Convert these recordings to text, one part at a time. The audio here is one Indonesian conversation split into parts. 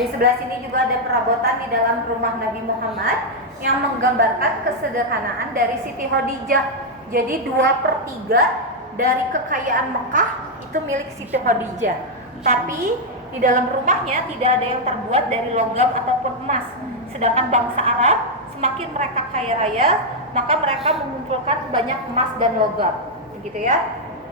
Di sebelah sini juga ada perabotan di dalam rumah Nabi Muhammad yang menggambarkan kesederhanaan dari Siti Khadijah. Jadi 2/3 dari kekayaan Mekah itu milik Siti Khadijah. Tapi di dalam rumahnya tidak ada yang terbuat dari logam ataupun emas. Sedangkan bangsa Arab semakin mereka kaya raya, maka mereka mengumpulkan banyak emas dan logam. Begitu ya.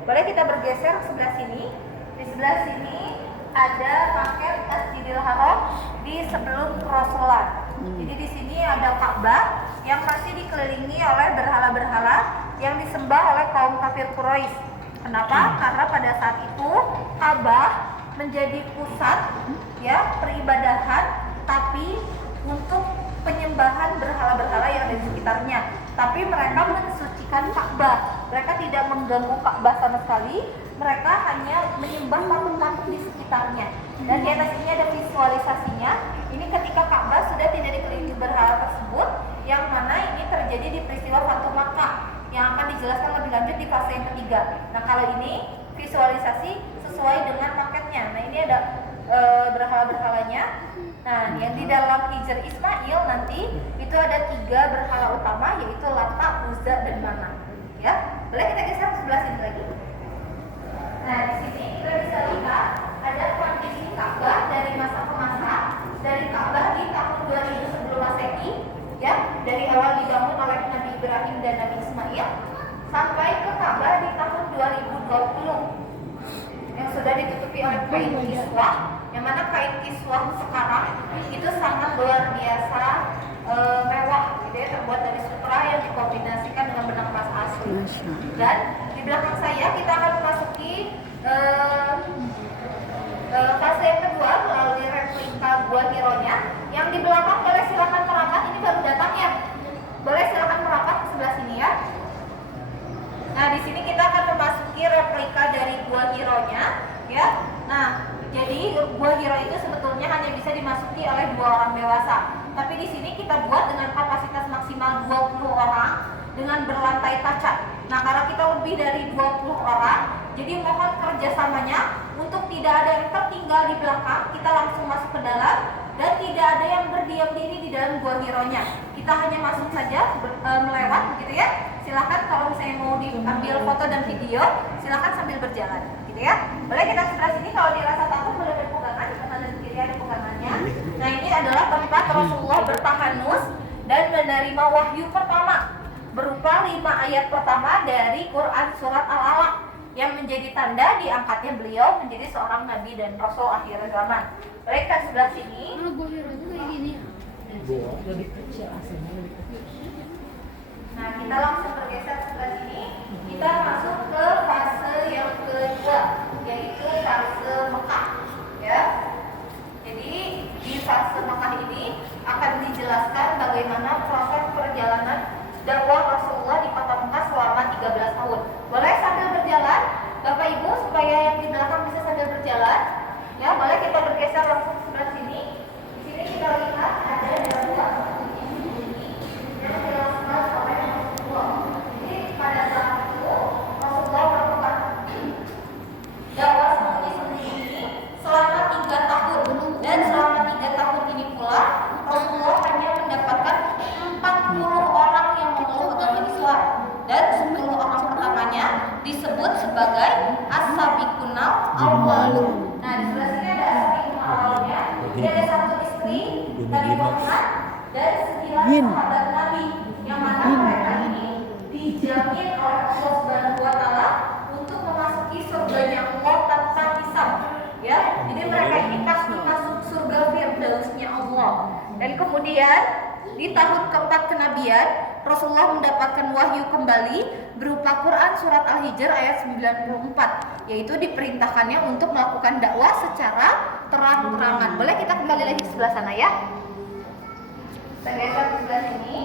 Boleh kita bergeser ke sebelah sini. Di sebelah sini ada paket Masjidil Haram di sebelum Rasulullah. Jadi di sini ada Ka'bah yang masih dikelilingi oleh berhala-berhala yang disembah oleh kaum kafir Quraisy. Kenapa? Karena pada saat itu Ka'bah menjadi pusat ya peribadahan, tapi untuk penyembahan berhala-berhala yang ada di sekitarnya. Tapi mereka mensucikan Ka'bah. Mereka tidak mengganggu Ka'bah sama sekali. Mereka hanya menyembah patung-patung di sekitarnya. Dan di atas ini ada visualisasinya. Ini ketika Ka'bah sudah tidak dikelilingi berhala tersebut, yang mana ini terjadi di peristiwa Fatu Makkah, yang akan dijelaskan lebih lanjut di fase yang ketiga. Nah, kalau ini visualisasi sesuai dengan paketnya. Nah, ini ada berhala-berhalanya. Nah, yang di dalam Hijr Ismail nanti itu ada 3 berhala utama, yaitu Lata, Uzza, dan Manat. Ya, boleh kita geser ke sebelah sini lagi. Nah, di sini kita bisa lihat ada kondisi Ka'bah dari masa ke masa, dari Ka'bah di tahun 2000 sebelum Masehi, ya, dari awal dibangun oleh Nabi Ibrahim dan Nabi Ismail sampai ke Ka'bah di tahun 2020 yang sudah ditutupi oleh kain kiswah, yang mana kain kiswah sekarang itu sangat luar biasa mewah, gitu ya, terbuat dari sutra yang dikombinasikan dengan benang emas asli. Dan di belakang saya kita akan memasuki fase yang kedua melalui replika Gua Hiro-nya. Yang di belakang boleh silakan merapat, ini baru datang ya. Boleh silakan merapat ke sebelah sini ya. Nah, di sini kita akan memasuki replika dari Gua Hiro-nya, ya. Nah, jadi Gua Hiro itu sebetulnya hanya bisa dimasuki oleh 2 orang dewasa. Tapi di sini kita buat dengan kapasitas maksimal 20 orang dengan berlantai kaca. Nah, karena kita lebih dari 20 orang, jadi mohon kerjasamanya untuk tidak ada yang tertinggal di belakang. Kita langsung masuk ke dalam dan tidak ada yang berdiam diri di dalam Gua Hiro-nya. Kita hanya masuk saja melewat, begitu ya. Silakan kalau misalnya mau diambil foto dan video, silakan sambil berjalan, gitu ya. Boleh kita sebelah sini, kalau dirasa takut boleh berpegangan, di kanan dan kiri ada pegangannya. Nah, ini adalah tempat Rasulullah bertahanus dan menerima wahyu pertama berupa 5 ayat pertama dari Quran surat Al-Alaq yang menjadi tanda diangkatnya beliau menjadi seorang nabi dan rasul akhir zaman. Boleh kita sebelah sini. Nah, kita langsung bergeser sebelah sini. Kita masuk ke fase yang kedua, yaitu fase Mekah, ya. Jadi di fase Mekah ini akan dijelaskan bagaimana proses perjalanan dakwah Rasulullah di kota Mekah selama 13 tahun. Boleh sambil berjalan, Bapak Ibu, supaya yang di belakang bisa sambil berjalan. Ya, boleh kita bergeser langsung ke sebelah sini. Di sini kita lihat ada 2 yang dijelaskan oleh Rasulullah. Jadi pada saat itu Rasulullah melakukan dakwah sembunyi-sembunyi ini selama 3 tahun, dan selama 3 tahun ini pula Rasulullah hanya mendapatkan 40 orang yang memeluk agama Islam, dan 10 orang pertamanya disebut sebagai as-sabiqunal awwalun. Nah, di sebelah sini ada as-sabiqunal awwalnya. Ini ada 1 istri Nabi Muhammad dan 9 sahabat Nabi, yang mana mereka ini dijamin oleh Allah Subhanahu wa taala untuk memasuki surganya Allah tanpa hisab, ya. Jadi mereka ini pasti masuk surga Firdausnya Allah. Dan kemudian di tahun keempat kenabian, Rasulullah mendapatkan wahyu kembali berupa Quran surat Al-Hijr ayat 94, yaitu diperintahkannya untuk melakukan dakwah secara terang-terangan. Boleh kita kembali lagi ke sebelah sana ya. Kita geser ke sebelah sini.